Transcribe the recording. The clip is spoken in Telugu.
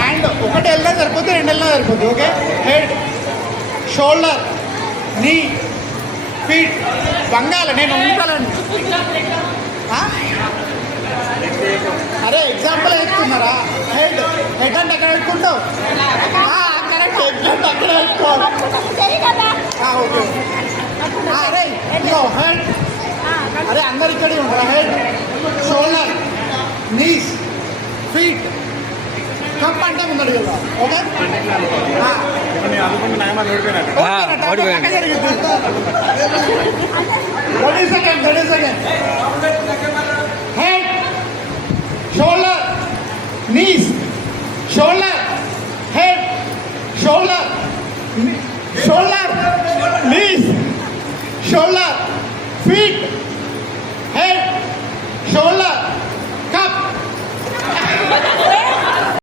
హ్యాండ్ ఒకటి వెళ్ళినా సరిపోతుంది, రెండు వెళ్ళినా సరిపోతుంది. ఓకే, హెడ్, షోల్డర్, నీ, ఫీట్. వంగాల నేను వంగుతానండి. అరే ఎగ్జాంపుల్ చెప్తున్నారా? హెడ్ హెడ్ అంటే అక్కడ పెట్టుకుంటావు. కరెక్ట్, హెడ్ అంటే అక్కడ పెట్టుకోవాలి. ఓకే, అరే ఇగో హెడ్. అరే అందరు ఇక్కడే ఉంటారా? Head, shoulder, knees, feet. Cup అంటే ముందడు కదా. Okay, 30 seconds. Head, shoulder, knees, shoulder, head, shoulder, shoulder, knees, shoulder, feet, head, shoulder.